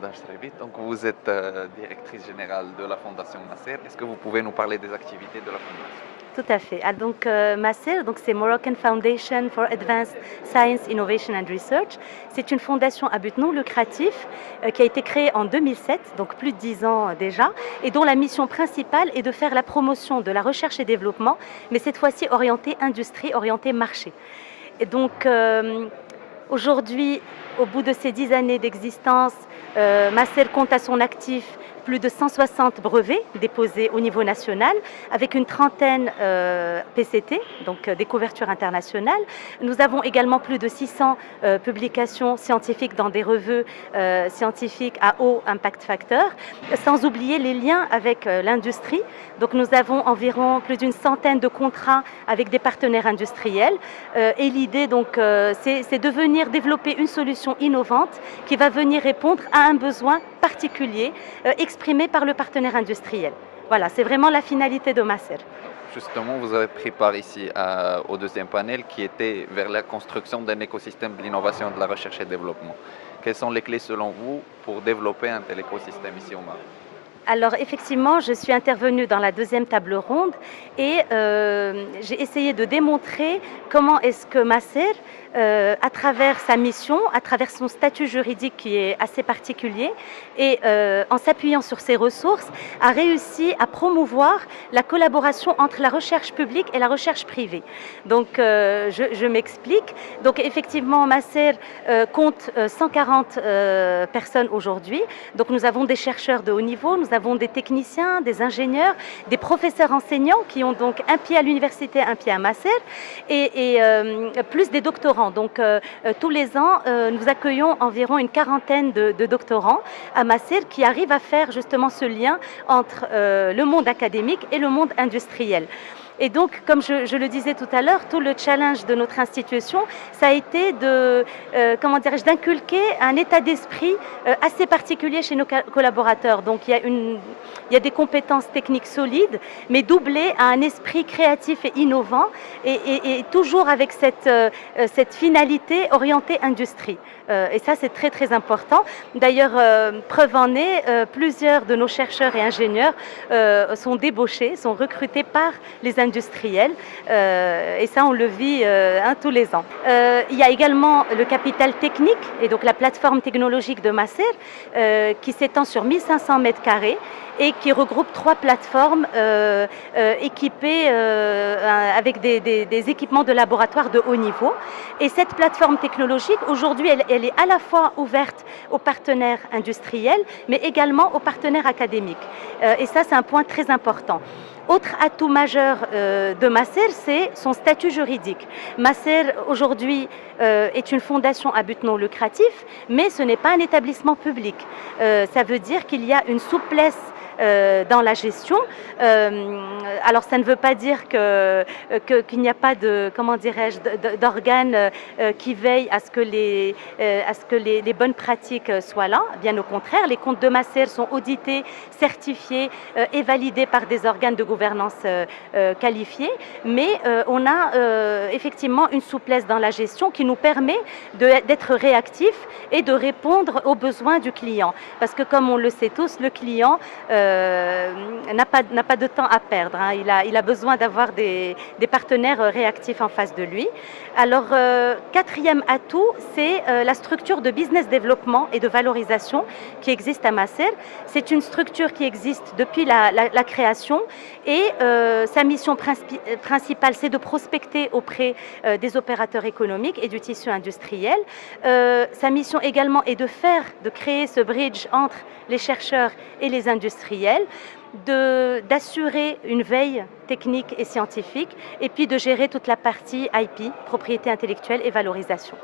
Madame Strebit. Donc, vous êtes directrice générale de la Fondation Nasser. Est-ce que vous pouvez nous parler des activités de la Fondation? Tout à fait. Donc, MASER, donc c'est Moroccan Foundation for Advanced Science, Innovation and Research. C'est une fondation à but non lucratif qui a été créée en 2007, donc plus de 10 ans déjà, et dont la mission principale est de faire la promotion de la recherche et développement, mais cette fois-ci orientée industrie, orientée marché. Et donc, aujourd'hui, au bout de ces 10 années d'existence, MASER compte à son actif plus de 160 brevets déposés au niveau national, avec une trentaine PCT, donc des couvertures internationales. Nous avons également plus de 600 publications scientifiques dans des revues scientifiques à haut impact factor, sans oublier les liens avec l'industrie. Donc nous avons environ plus d'une centaine de contrats avec des partenaires industriels. Et l'idée, donc, c'est de venir développer une solution innovante qui va venir répondre à un besoin particulier exprimé par le partenaire industriel. Voilà, c'est vraiment la finalité de MASER. Justement, vous avez pris part ici au deuxième panel qui était vers la construction d'un écosystème de l'innovation, de la recherche et développement. Quelles sont les clés selon vous pour développer un tel écosystème ici au Maroc? Alors effectivement, je suis intervenue dans la deuxième table ronde et j'ai essayé de démontrer comment est-ce que MASER, à travers sa mission, à travers son statut juridique qui est assez particulier et en s'appuyant sur ses ressources, a réussi à promouvoir la collaboration entre la recherche publique et la recherche privée. Donc je m'explique. Donc effectivement, MASER compte 140 personnes aujourd'hui. Donc nous avons des chercheurs de haut niveau, nous avons des techniciens, des ingénieurs, des professeurs enseignants qui ont donc un pied à l'université, un pied à MASER et plus des doctorants. Donc tous les ans, nous accueillons environ une quarantaine de doctorants à MASER qui arrivent à faire justement ce lien entre le monde académique et le monde industriel. Et donc, comme je le disais tout à l'heure, tout le challenge de notre institution, ça a été d'inculquer un état d'esprit assez particulier chez nos collaborateurs. Donc, il y a des compétences techniques solides, mais doublées à un esprit créatif et innovant, et toujours avec cette finalité orientée industrie. Et ça, c'est très, très important. D'ailleurs, preuve en est, plusieurs de nos chercheurs et ingénieurs sont débauchés, sont recrutés par les industriels, et ça on le vit tous les ans. Il y a également le capital technique et donc la plateforme technologique de MASER qui s'étend sur 1500 mètres carrés et qui regroupe 3 plateformes équipées avec des équipements de laboratoire de haut niveau. Et cette plateforme technologique, aujourd'hui, elle est à la fois ouverte aux partenaires industriels, mais également aux partenaires académiques. Et ça, c'est un point très important. Autre atout majeur de MASER, c'est son statut juridique. MASER, aujourd'hui, est une fondation à but non lucratif, mais ce n'est pas un établissement public. Ça veut dire qu'il y a une souplesse dans la gestion. Alors ça ne veut pas dire qu'il n'y a pas d'organes qui veillent à ce que les bonnes pratiques soient là. Bien au contraire, les comptes de MASER sont audités, certifiés et validés par des organes de gouvernance qualifiés, mais on a effectivement une souplesse dans la gestion qui nous permet d'être réactifs et de répondre aux besoins du client. Parce que comme on le sait tous, le client n'a pas de temps à perdre. Hein. Il a besoin d'avoir des partenaires réactifs en face de lui. Alors, quatrième atout, c'est la structure de business développement et de valorisation qui existe à MASER. C'est une structure qui existe depuis la création et sa mission principale, c'est de prospecter auprès des opérateurs économiques et du tissu industriel. Sa mission également est de créer ce bridge entre les chercheurs et les industriels, d'assurer une veille technique et scientifique, et puis de gérer toute la partie IP, propriété intellectuelle et valorisation.